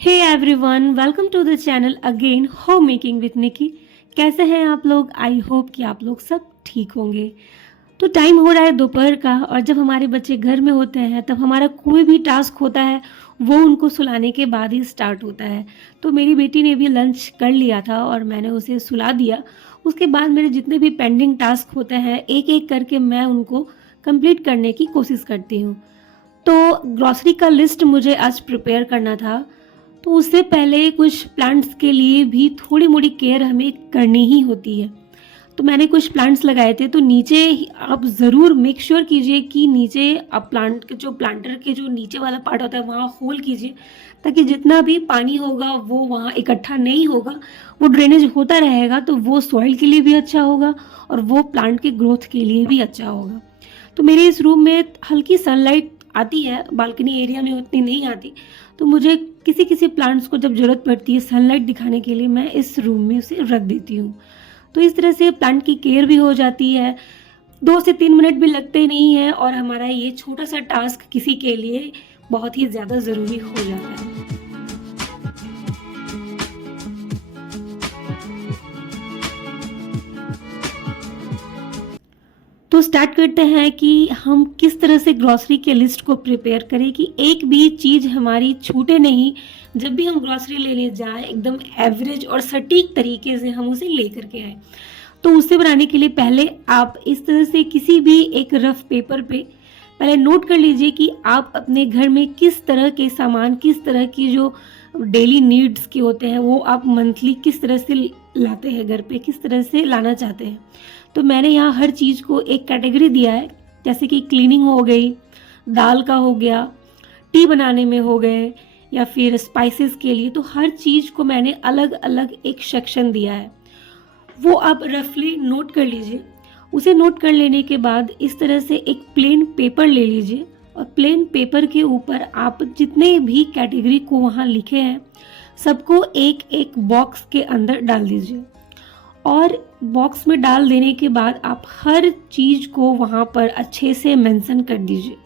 Hey everyone, welcome to the channel again home making with Nikki. कैसे हैं आप लोग? आई होप कि आप लोग सब ठीक होंगे। तो टाइम हो रहा है दोपहर का, और जब हमारे बच्चे घर में होते हैं तब हमारा कोई भी टास्क होता है वो उनको सुलाने के बाद ही स्टार्ट होता है। तो मेरी बेटी ने भी लंच कर लिया था और मैंने उसे सुला दिया। उसके बाद मेरे जितने भी पेंडिंग टास्क होते हैं एक एक करके मैं उनको कंप्लीट करने की कोशिश करती हूँ। तो ग्रॉसरी का लिस्ट मुझे आज प्रिपेयर करना था, तो उससे पहले कुछ प्लांट्स के लिए भी थोड़ी मोड़ी केयर हमें करनी ही होती है। तो मैंने कुछ प्लांट्स लगाए थे, तो नीचे आप ज़रूर मेक श्योर कीजिए कि नीचे आप प्लांट के जो प्लांटर के जो नीचे वाला पार्ट होता है वहाँ होल कीजिए, ताकि जितना भी पानी होगा वो वहाँ इकट्ठा नहीं होगा, वो ड्रेनेज होता रहेगा। तो वो सॉइल के लिए भी अच्छा होगा और वो प्लांट के ग्रोथ के लिए भी अच्छा होगा। तो मेरे इस रूम में हल्की सनलाइट आती है, बालकनी एरिया में उतनी नहीं आती। तो मुझे किसी किसी प्लांट्स को जब ज़रूरत पड़ती है सनलाइट दिखाने के लिए, मैं इस रूम में उसे रख देती हूँ। तो इस तरह से प्लांट की केयर भी हो जाती है, 2 से 3 मिनट भी लगते नहीं हैं, और हमारा ये छोटा सा टास्क किसी के लिए बहुत ही ज़्यादा ज़रूरी हो जाता है। तो स्टार्ट करते हैं कि हम किस तरह से ग्रॉसरी के लिस्ट को प्रिपेयर करें कि एक भी चीज़ हमारी छूटे नहीं। जब भी हम ग्रॉसरी लेने जाएं एकदम एवरेज और सटीक तरीके से हम उसे ले करके आए। तो उसे बनाने के लिए पहले आप इस तरह से किसी भी एक रफ पेपर पे पहले नोट कर लीजिए कि आप अपने घर में किस तरह के सामान, किस तरह की जो डेली नीड्स के होते हैं वो आप मंथली किस तरह से लाते हैं घर पे, किस तरह से लाना चाहते हैं। तो मैंने यहाँ हर चीज़ को एक कैटेगरी दिया है, जैसे कि क्लीनिंग हो गई, दाल का हो गया, टी बनाने में हो गए, या फिर स्पाइसेस के लिए। तो हर चीज़ को मैंने अलग अलग एक सेक्शन दिया है, वो आप रफली नोट कर लीजिए। उसे नोट कर लेने के बाद इस तरह से एक प्लेन पेपर ले लीजिए, और प्लेन पेपर के ऊपर आप जितने भी कैटेगरी को वहाँ लिखे हैं सबको एक एक बॉक्स के अंदर डाल दीजिए। और बॉक्स में डाल देने के बाद आप हर चीज़ को वहाँ पर अच्छे से मेंशन कर दीजिए।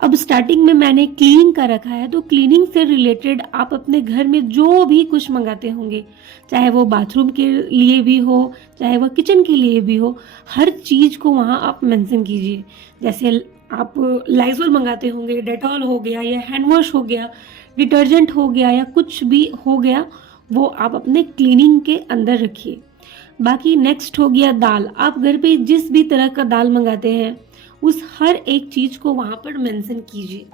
अब स्टार्टिंग में मैंने क्लीनिंग का रखा है, तो क्लीनिंग से रिलेटेड आप अपने घर में जो भी कुछ मंगाते होंगे, चाहे वो बाथरूम के लिए भी हो, चाहे वो किचन के लिए भी हो, हर चीज़ को वहाँ आप मेंशन कीजिए। जैसे आप लाइजोल मंगाते होंगे, डेटॉल हो गया या हैंड वॉश हो गया, डिटर्जेंट हो गया या कुछ भी हो गया, वो आप अपने क्लीनिंग के अंदर रखिए। बाकी नेक्स्ट हो गया दाल। आप घर पे जिस भी तरह का दाल मंगाते हैं उस हर एक चीज़ को वहाँ पर मेंशन कीजिए।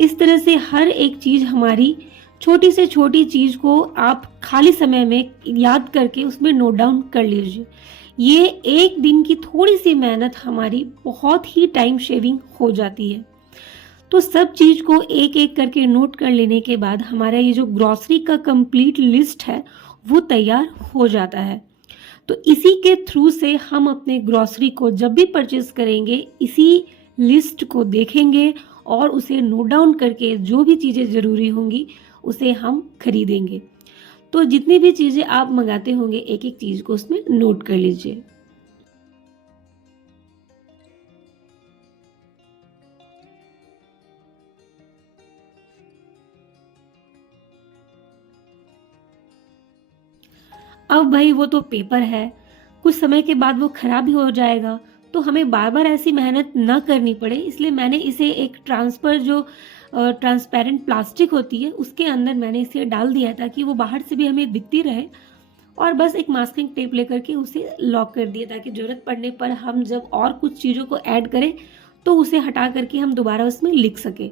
इस तरह से हर एक चीज़ हमारी, छोटी से छोटी चीज़ को आप खाली समय में याद करके उसमें नोट डाउन कर लीजिए। ये एक दिन की थोड़ी सी मेहनत हमारी बहुत ही टाइम शेविंग हो जाती है। तो सब चीज़ को एक एक करके नोट कर लेने के बाद हमारा ये जो ग्रॉसरी का कंप्लीट लिस्ट है वो तैयार हो जाता है। तो इसी के थ्रू से हम अपने ग्रॉसरी को जब भी परचेज करेंगे इसी लिस्ट को देखेंगे और उसे नोट डाउन करके जो भी चीज़ें ज़रूरी होंगी उसे हम खरीदेंगे। तो जितनी भी चीज़ें आप मंगाते होंगे एक एक चीज़ को उसमें नोट कर लीजिए। अब भाई वो तो पेपर है, कुछ समय के बाद वो खराब भी हो जाएगा, तो हमें बार बार ऐसी मेहनत ना करनी पड़े, इसलिए मैंने इसे एक ट्रांसफ़र जो ट्रांसपेरेंट प्लास्टिक होती है उसके अंदर मैंने इसे डाल दिया ताकि वो बाहर से भी हमें दिखती रहे, और बस एक मास्किंग टेप लेकर के उसे लॉक कर दिया ताकि ज़रूरत पड़ने पर हम जब और कुछ चीज़ों को ऐड करें तो उसे हटा करके हम दोबारा उसमें लिख सकें।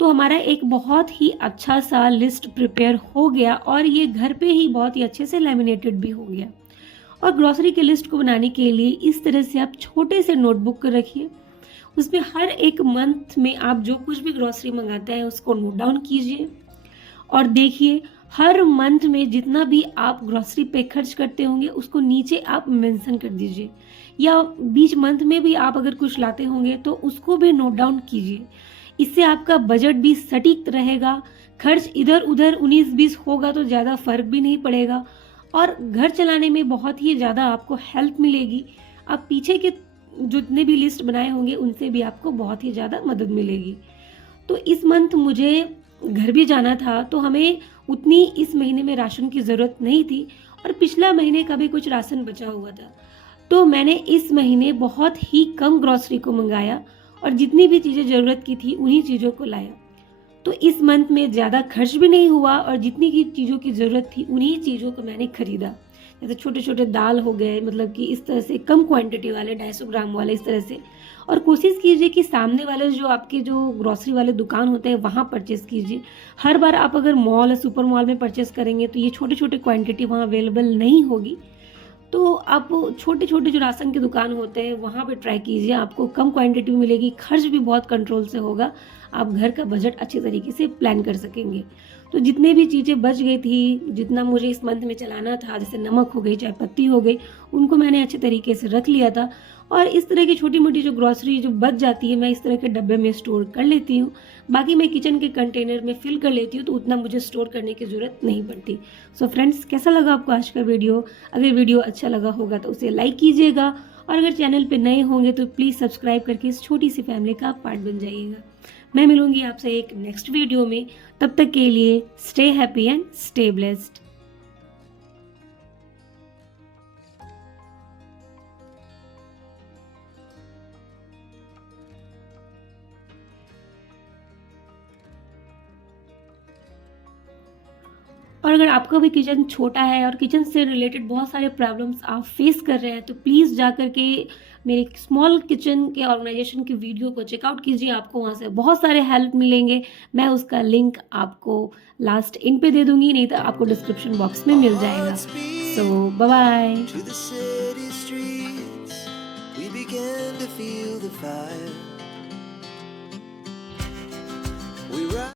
तो हमारा एक बहुत ही अच्छा सा लिस्ट प्रिपेयर हो गया, और ये घर पे ही बहुत ही अच्छे से लैमिनेटेड भी हो गया। और ग्रॉसरी के लिस्ट को बनाने के लिए इस तरह से आप छोटे से नोटबुक रखिए, उसमें हर एक मंथ में आप जो कुछ भी ग्रॉसरी मंगाते हैं उसको नोट डाउन कीजिए, और देखिए हर मंथ में जितना भी आप ग्रॉसरी पे खर्च करते होंगे उसको नीचे आप मेंशन कर दीजिए, या बीच मंथ में भी आप अगर कुछ लाते होंगे तो उसको भी नोट डाउन कीजिए। इससे आपका बजट भी सटीक रहेगा, खर्च इधर उधर 19-20 होगा तो ज़्यादा फर्क भी नहीं पड़ेगा, और घर चलाने में बहुत ही ज़्यादा आपको हेल्प मिलेगी। आप पीछे के जितने भी लिस्ट बनाए होंगे उनसे भी आपको बहुत ही ज़्यादा मदद मिलेगी। तो इस मंथ मुझे घर भी जाना था, तो हमें उतनी इस महीने में राशन की ज़रूरत नहीं थी और पिछला महीने का भी कुछ राशन बचा हुआ था। तो मैंने इस महीने बहुत ही कम ग्रॉसरी को मंगाया और जितनी भी चीज़ें ज़रूरत की थी उन्हीं चीज़ों को लाया। तो इस मंथ में ज़्यादा खर्च भी नहीं हुआ और जितनी की चीज़ों की ज़रूरत थी उन्हीं चीज़ों को मैंने खरीदा। जैसे छोटे-छोटे दाल हो गए, मतलब कि इस तरह से कम क्वांटिटी वाले 250 ग्राम वाले, इस तरह से। और कोशिश कीजिए कि सामने वाले जो आपके जो ग्रोसरी वाले दुकान होते हैं वहाँ परचेज़ कीजिए। हर बार आप अगर मॉल या सुपर मॉल में परचेज़ करेंगे तो ये छोटे-छोटे क्वांटिटी वहाँ अवेलेबल नहीं होगी। तो आप छोटे-छोटे जो राशन की दुकान होते हैं वहाँ पे ट्राई कीजिए, आपको कम क्वांटिटी में मिलेगी, खर्च भी बहुत कंट्रोल से होगा, आप घर का बजट अच्छे तरीके से प्लान कर सकेंगे। तो जितने भी चीज़ें बच गई थी, जितना मुझे इस मंथ में चलाना था, जैसे नमक हो गई, चाय पत्ती हो गई, उनको मैंने अच्छे तरीके से रख लिया था और इस तरह की छोटी-मोटी जो ग्रोसरी जो बच जाती है मैं इस तरह के डब्बे में स्टोर कर लेती हूँ। बाकी मैं किचन के कंटेनर में फ़िल कर लेती हूँ तो उतना मुझे स्टोर करने की ज़रूरत नहीं पड़ती। सो फ्रेंड्स, कैसा लगा आपको आज का वीडियो? अगर वीडियो अच्छा लगा होगा तो उसे लाइक कीजिएगा और अगर चैनल पे नए होंगे तो प्लीज़ सब्सक्राइब करके इस छोटी सी फैमिली का पार्ट बन जाइएगा। मैं मिलूँगी आपसे एक नेक्स्ट वीडियो में, तब तक के लिए stay happy and stay blessed. और अगर आपका भी किचन छोटा है और किचन से रिलेटेड बहुत सारे प्रॉब्लम्स आप फेस कर रहे हैं तो प्लीज़ जा कर के मेरे स्मॉल किचन के ऑर्गेनाइजेशन की वीडियो को चेकआउट कीजिए, आपको वहाँ से बहुत सारे हेल्प मिलेंगे। मैं उसका लिंक आपको लास्ट इन पे दे दूँगी, नहीं तो आपको डिस्क्रिप्शन बॉक्स में मिल जाएगा। सो bye-bye. To the city streets, we began to feel the fire.